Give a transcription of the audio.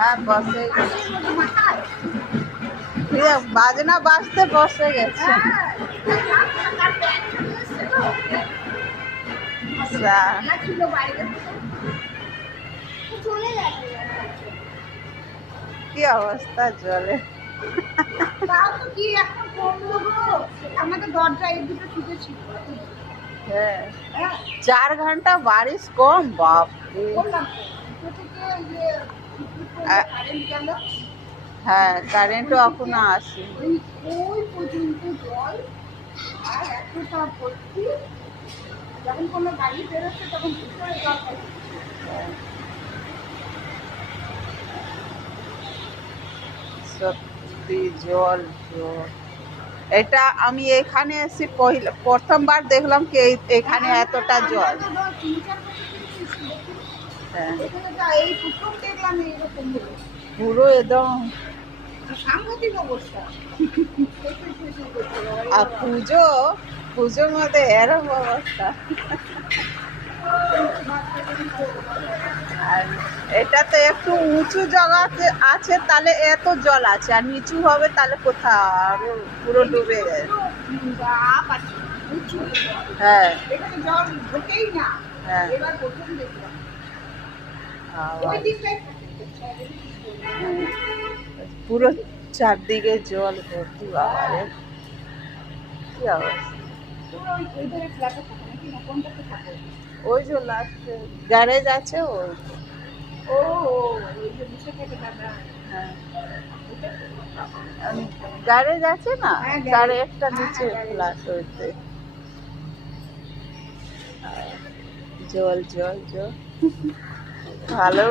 হ্যাঁ বসে বাজনা বাজতে বসে গেছে। কি অবস্থা জলে, আমাদের দরজা এই দুটো ছুটে ছিল। হ্যাঁ 4 ঘন্টা বারিশ কম, বাপ হ্যাঁ কারেন্টও এখনো আসেনি। ওই পর্যন্ত জল আর এতটা ভর্তি, যখন কোনো গাড়ি বেরোচ্ছে তখন ভিতরে জল থাকে। সত্যি জল জল। এটা আমি এখানে এসে প্রথমবার দেখলাম কি এখানে এতটা জল। হ্যাঁ এই প্রথম দেখলাম এইরকম পুরো একদম সাংঘাতিক অবস্থা। আর পুজোর মধ্যে এরকম অবস্থা। আর এটা তো একটু উঁচু জায়গাতে আছে, তাহলে এত জল আছে, আর নিচু হবে তাহলে কোথাও আরো পুরো ডুবে গেছে। হ্যাঁ এখানে জল ঢোকেই না। হ্যাঁ এবার প্রথম দেখলাম পুরো চারদিকে জল ভর্তি। বাবারে কি অবস্থা। ওই যে লাস্টে গ্যারেজ আছে ওই। হ্যাঁ গ্যারেজ আছে না, তার একটা নিচে ফ্ল্যাট হয়েছে। জল জল জল ভালো।